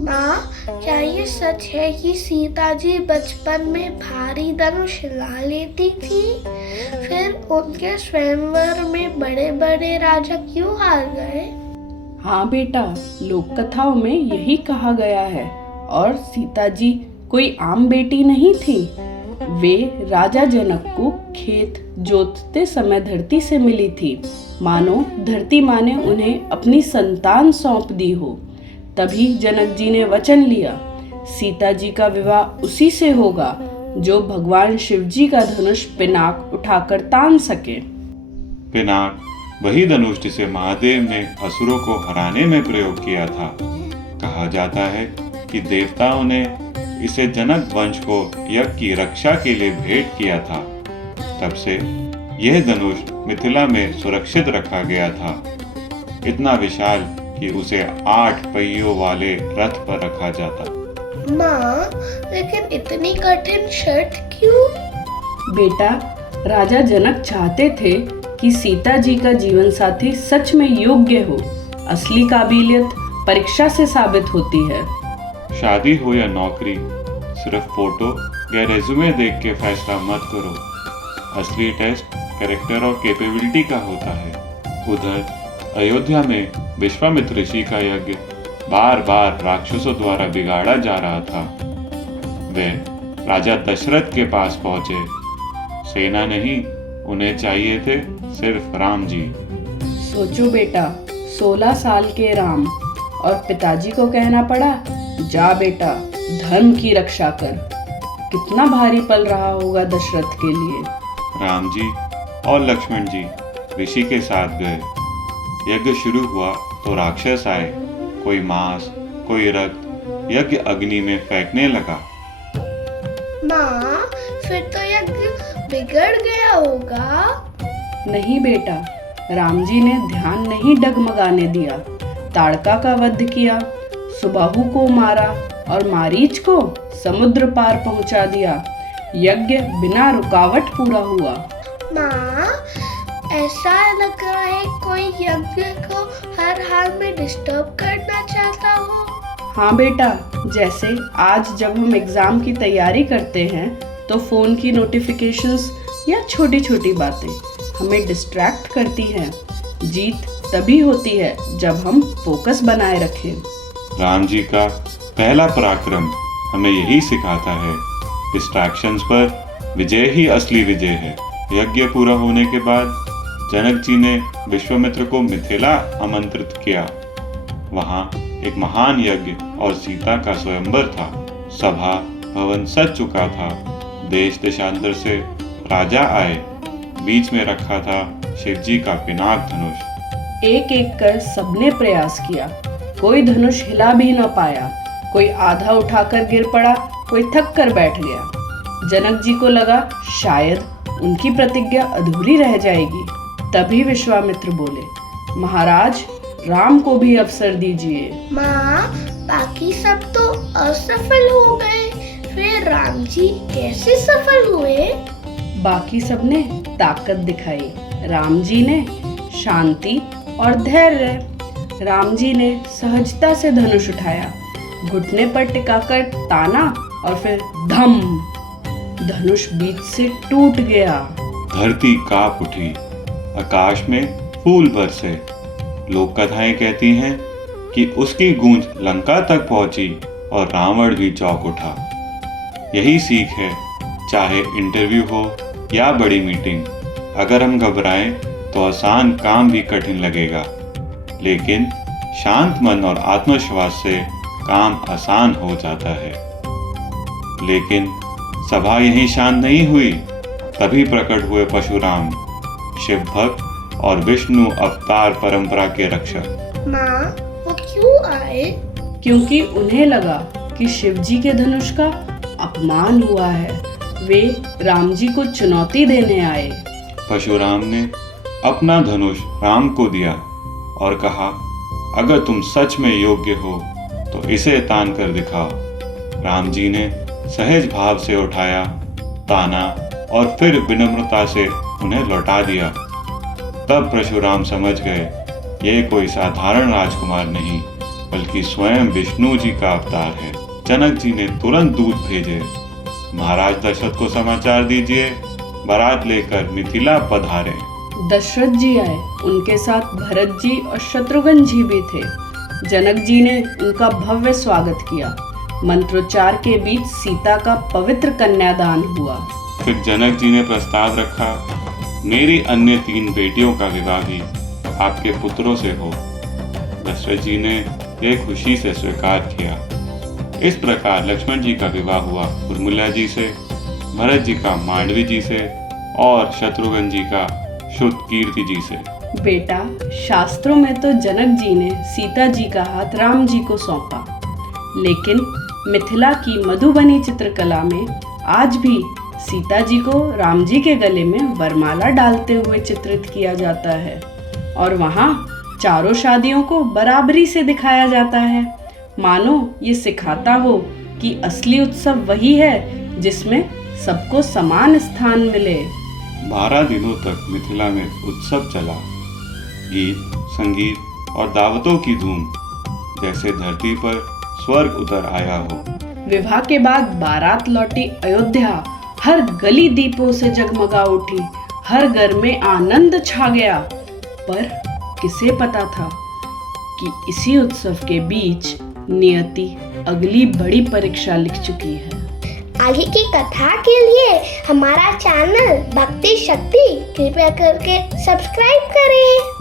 माँ, क्या ये सच है कि सीता जी बचपन में भारी धनुष हिला लेती थी? फिर उनके स्वयंवर में बड़े बड़े राजा क्यों हार गए? हाँ बेटा, लोक कथाओं में यही कहा गया है। और सीता जी कोई आम बेटी नहीं थी। वे राजा जनक को खेत जोतते समय धरती से मिली थी। मानो धरती माँ ने उन्हें अपनी संतान सौंप दी हो। तभी जनक जी ने वचन लिया, सीता जी का विवाह उसी से होगा जो भगवान शिव जी का धनुष पिनाक उठाकर तान सके। पिनाक वही धनुष जिसे महादेव ने असुरों को हराने में प्रयोग किया था। कहा जाता है कि देवताओं ने इसे जनक वंश को यज्ञ की रक्षा के लिए भेंट किया था। तब से यह धनुष मिथिला में सुरक्षित रखा गया था, इतना विशाल कि उसे 8 पहियों वाले रथ पर रखा जाता। माँ, लेकिन इतनी कठिन शर्त क्यों? बेटा, राजा जनक चाहते थे कि सीता जी का जीवन साथी सच में योग्य हो। असली काबिलियत परीक्षा से साबित होती है। शादी हो या नौकरी, सिर्फ फोटो या रेज्यूमे देख के फैसला मत करो। असली टेस्ट कैरेक्टर और कैपेबिलिटी का होता है। उधर अयोध्या में विश्वामित्र ऋषि का यज्ञ बार बार राक्षसों द्वारा बिगाड़ा जा रहा था। वे राजा दशरथ के पास पहुंचे। सेना नहीं, उन्हें चाहिए थे सिर्फ राम जी। सोचो बेटा, 16 साल के राम और पिताजी को कहना पड़ा, जा बेटा धर्म की रक्षा कर। कितना भारी पल रहा होगा दशरथ के लिए। राम जी और लक्ष्मण जी ऋषि के साथ गए। यज्ञ शुरू हुआ तो राक्षस आए। कोई मांस, कोई रक्त यज्ञ अग्नि में फेंकने लगा। माँ, फिर तो यज्ञ बिगड़ गया होगा। नहीं बेटा, राम जी ने ध्यान नहीं डगमगाने दिया। ताड़का का वध किया, सुबाहु को मारा और मारीच को समुद्र पार पहुंचा दिया। यज्ञ बिना रुकावट पूरा हुआ। माँ, ऐसा लग रहा है कोई यज्ञ को हर हाल में डिस्टर्ब करना चाहता हो। हाँ बेटा, जैसे आज जब हम एग्जाम की तैयारी करते हैं तो फोन की नोटिफिकेशंस या छोटी छोटी बातें हमें डिस्ट्रैक्ट करती हैं। जीत तभी होती है जब हम फोकस बनाए रखें। राम जी का पहला पराक्रम हमें यही सिखाता है, डिस्ट्रैक्शंस पर विजय ही असली विजय है। यज्ञ पूरा होने के बाद जनक जी ने विश्वामित्र को मिथिला आमंत्रित किया। वहां एक महान यज्ञ और सीता का स्वयंवर था। सभा भवन सज चुका था। देश देशांतर से राजा आए। बीच में रखा था शिवजी का पिनाक धनुष। एक एक कर सबने प्रयास किया, कोई धनुष हिला भी न पाया। कोई आधा उठाकर गिर पड़ा, कोई थक कर बैठ गया। जनक जी को लगा शायद उनकी प्रतिज्ञा अधूरी रह जाएगी। तभी विश्वामित्र बोले, महाराज राम को भी अवसर दीजिए। माँ, बाकी सब तो असफल हो गए, फिर राम जी कैसे सफल हुए? बाकी सबने ताकत दिखाई, राम जी ने शांति और धैर्य। राम जी ने सहजता से धनुष उठाया, घुटने पर टिकाकर ताना और फिर धम, धनुष बीच से टूट गया। धरती कांप उठी, आकाश में फूल बरसे। लोक कथाएं कहती हैं कि उसकी गूंज लंका तक पहुंची और रावण भी चौंक उठा। यही सीख है, चाहे इंटरव्यू हो या बड़ी मीटिंग, अगर हम घबराएं तो आसान काम भी कठिन लगेगा, लेकिन शांत मन और आत्मविश्वास से काम आसान हो जाता है। लेकिन सभा यहीं शांत नहीं हुई। तभी प्रकट हुए परशुराम, शिव भक्त और विष्णु अवतार परंपरा के रक्षक। माँ, वो क्यों आए? क्योंकि उन्हें लगा कि शिव जी के धनुष का अपमान हुआ है। वे राम जी को चुनौती देने आए। परशुराम ने अपना धनुष राम को दिया और कहा, अगर तुम सच में योग्य हो तो इसे तान कर दिखाओ। राम जी ने सहज भाव से उठाया, ताना और फिर विनम्रता से उन्हें लौटा दिया। तब परशुराम समझ गए, ये कोई साधारण राजकुमार नहीं, बल्कि स्वयं विष्णु जी का अवतार है। जनक जी ने तुरंत दूत भेजे, महाराज दशरथ को समाचार दीजिए, बारात लेकर मिथिला पधारे। दशरथ जी आए, उनके साथ भरत जी और शत्रुघ्न जी भी थे। जनक जी ने उनका भव्य स्वागत किया। मंत्रोच्चार के बीच सीता का पवित्र कन्यादान हुआ। फिर जनक जी ने प्रस्ताव रखा, मेरी अन्य 3 बेटियों का विवाह भी आपके पुत्रों से हो। दशरथ जी ने यह खुशी से स्वीकार किया। इस प्रकार लक्ष्मण जी का विवाह हुआ उर्मिला जी से, भरत जी का मांडवी जी से और शत्रुघ्न जी का श्रुतकीर्ति जी से। बेटा, शास्त्रों में तो जनक जी ने सीता जी का हाथ राम जी को सौंपा, लेकिन मिथिला की मधुबनी चित्रकला में आज भी सीता जी को राम जी के गले में वरमाला डालते हुए चित्रित किया जाता है और वहाँ चारों शादियों को बराबरी से दिखाया जाता है। मानो ये सिखाता हो कि असली उत्सव वही है जिसमें सबको समान स्थान मिले। 12 दिनों तक मिथिला में उत्सव चला। गीत, संगीत और दावतों की धूम, जैसे धरती पर स्वर्ग उतर आया हो। विवाह के बाद बारात लौटी अयोध्या। हर गली दीपों से जगमगा उठी, हर घर में आनंद छा गया। पर किसे पता था कि इसी उत्सव के बीच नियति अगली बड़ी परीक्षा लिख चुकी है। आगे की कथा के लिए हमारा चैनल भक्ति शक्ति कृपया करके सब्सक्राइब करें।